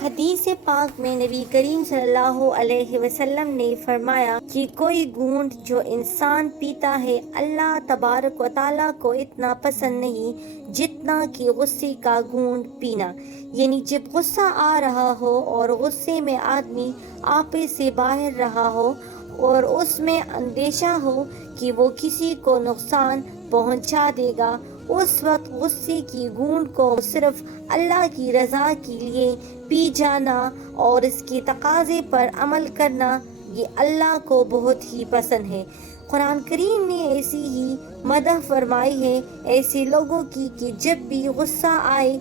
حدیث پاک میں نبی کریم صلی اللہ علیہ وسلم نے فرمایا کہ کوئی گھونٹ جو انسان پیتا ہے اللہ تبارک و تعالیٰ کو اتنا پسند نہیں جتنا کہ غصے کا گھونٹ پینا، یعنی جب غصہ آ رہا ہو اور غصے میں آدمی آپے سے باہر رہا ہو اور اس میں اندیشہ ہو کہ وہ کسی کو نقصان پہنچا دے گا، اس وقت غصے کی گھونٹ کو صرف اللہ کی رضا کے لیے پی جانا اور اس کے تقاضے پر عمل کرنا، یہ اللہ کو بہت ہی پسند ہے۔ قرآن کریم نے ایسی ہی مدح فرمائی ہے ایسے لوگوں کی کہ جب بھی غصہ آئے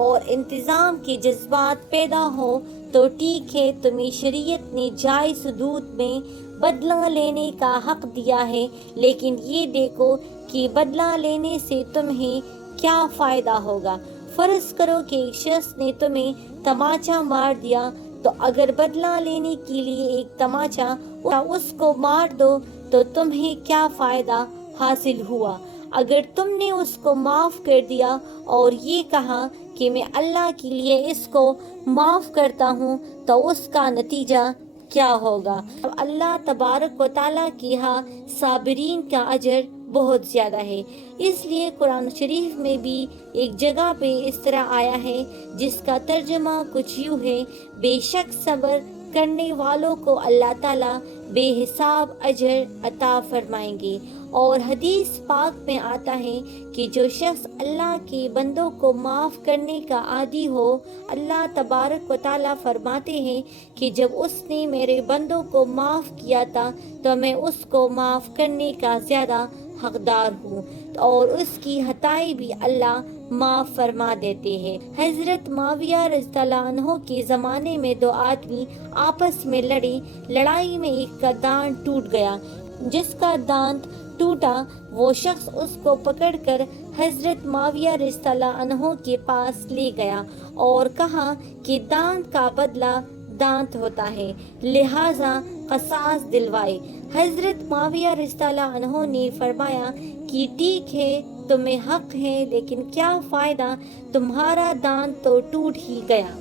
اور انتظام کے جذبات پیدا ہو تو ٹھیک ہے، تمہیں شریعت نے جائز حدود میں بدلہ لینے کا حق دیا ہے، لیکن یہ دیکھو کہ بدلہ لینے سے تمہیں کیا فائدہ ہوگا۔ فرض کرو کہ ایک شخص نے تمہیں تماچا مار دیا، تو اگر بدلہ لینے کے لیے ایک تماچا اس کو مار دو تو تمہیں کیا فائدہ حاصل ہوا؟ اگر تم نے اس کو معاف کر دیا اور یہ کہا کہ میں اللہ کے لیے اس کو معاف کرتا ہوں تو اس کا نتیجہ کیا ہوگا؟ اللہ تبارک و تعالیٰ کے ہاں صابرین کا اجر بہت زیادہ ہے۔ اس لیے قرآن شریف میں بھی ایک جگہ پہ اس طرح آیا ہے جس کا ترجمہ کچھ یوں ہے، بے شک صبر کرنے والوں کو اللہ تعالیٰ بے حساب اجر عطا فرمائیں گے۔ اور حدیث پاک میں آتا ہے کہ جو شخص اللہ کے بندوں کو معاف کرنے کا عادی ہو، اللہ تبارک و تعالیٰ فرماتے ہیں کہ جب اس نے میرے بندوں کو معاف کیا تھا تو میں اس کو معاف کرنے کا زیادہ حقدار ہوں، اور اس کی خطائیں بھی اللہ معاف فرما دیتے ہیں۔ حضرت معاویہ رضی اللہ عنہ کے زمانے میں دو آدمی آپس میں لڑے، لڑائی میں ایک کا دانت ٹوٹ گیا۔ جس کا دانت ٹوٹا وہ شخص اس کو پکڑ کر حضرت معاویہ رضی اللہ عنہ کے پاس لے گیا اور کہا کہ دانت کا بدلہ دانت ہوتا ہے، لہٰذا قصاص دلوائے۔ حضرت معاویہ رضی اللہ عنہ نے فرمایا کہ ٹھیک ہے، تمہیں حق ہے، لیکن کیا فائدہ، تمہارا دانت تو ٹوٹ ہی گیا،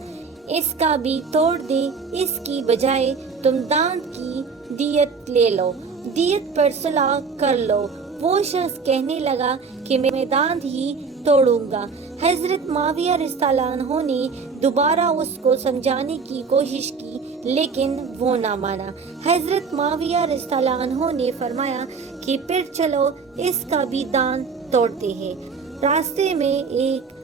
اس کا بھی توڑ دے، اس کی بجائے تم دانت کی دیت لے لو، دیت پر صلح کر لو۔ وہ شخص کہنے لگا کہ میں دانت ہی توڑوں گا۔ حضرت معاویہ رضی اللہ عنہ نے دوبارہ اس کو سمجھانے کی کوشش کی لیکن وہ نہ مانا۔ حضرت معاویہ رضی اللہ عنہ نے فرمایا کہ پھر چلو اس کا بھی دانت توڑتے ہیں۔ راستے میں ایک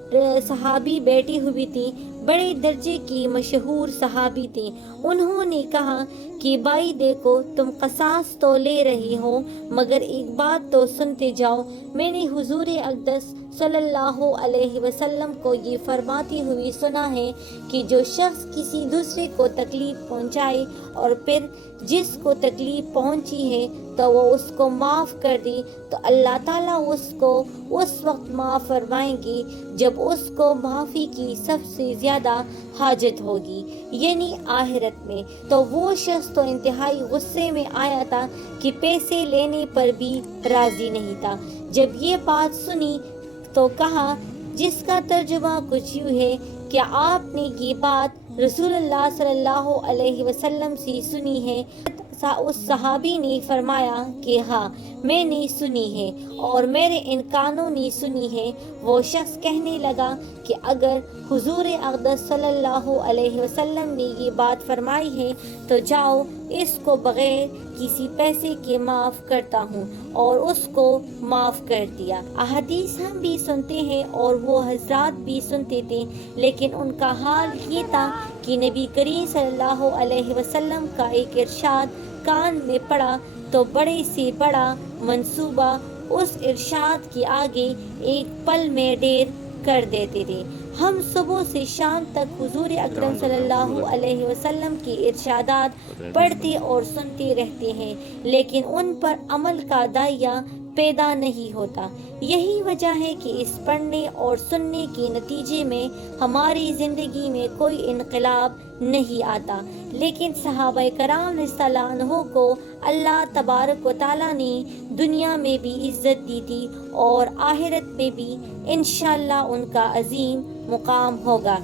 صحابی بیٹھی ہوئی تھی، بڑے درجے کی مشہور صحابی تھی۔ انہوں نے کہا کہ بھائی دیکھو، تم قصاص تو لے رہے ہو مگر ایک بات تو سنتے جاؤ۔ میں نے حضور اقدس صلی اللہ علیہ وسلم کو یہ فرماتے ہوئے سنا ہے کہ جو شخص کسی دوسرے کو تکلیف پہنچائے اور پھر جس کو تکلیف پہنچی ہے تو وہ اس کو معاف کر دے تو اللہ تعالیٰ اس کو اس وقت معاف فرمائیں گے جب اس کو معافی کی سب سے زیادہ حاجت ہوگی، یعنی آخرت میں۔ تو وہ شخص تو انتہائی غصے میں آیا تھا کہ پیسے لینے پر بھی راضی نہیں تھا۔ جب یہ بات سنی تو کہا، جس کا ترجمہ کچھ یوں ہے، کیا آپ نے یہ بات رسول اللہ صلی اللہ علیہ وسلم سے سنی ہے؟ اس صحابی نے فرمایا کہ ہاں، میں نے سنی ہے اور میرے ان کانوں نے سنی ہے۔ وہ شخص کہنے لگا کہ اگر حضور اقدس صلی اللہ علیہ وسلم نے یہ بات فرمائی ہے تو جاؤ، اس کو بغیر کسی پیسے کے معاف کرتا ہوں، اور اس کو معاف کر دیا۔ احادیث ہم بھی سنتے ہیں اور وہ حضرات بھی سنتے تھے، لیکن ان کا حال یہ تھا کہ نبی کریم صلی اللہ علیہ وسلم کا ایک ارشاد کان میں پڑا تو بڑے سے بڑا منصوبہ اس ارشاد کے آگے ایک پل میں ڈیر کر دیتے تھے۔ ہم صبح سے شام تک حضور اکرم صلی اللہ علیہ وسلم کے ارشادات پڑھتے اور سنتے رہتے ہیں، لیکن ان پر عمل کا داعیہ پیدا نہیں ہوتا۔ یہی وجہ ہے کہ اس پڑھنے اور سننے کے نتیجے میں ہماری زندگی میں کوئی انقلاب نہیں آتا، لیکن صحابہ کرام رضی اللہ عنہ کو اللہ تبارک و تعالیٰ نے دنیا میں بھی عزت دی تھی اور آخرت میں بھی انشاءاللہ ان کا عظیم مقام ہوگا۔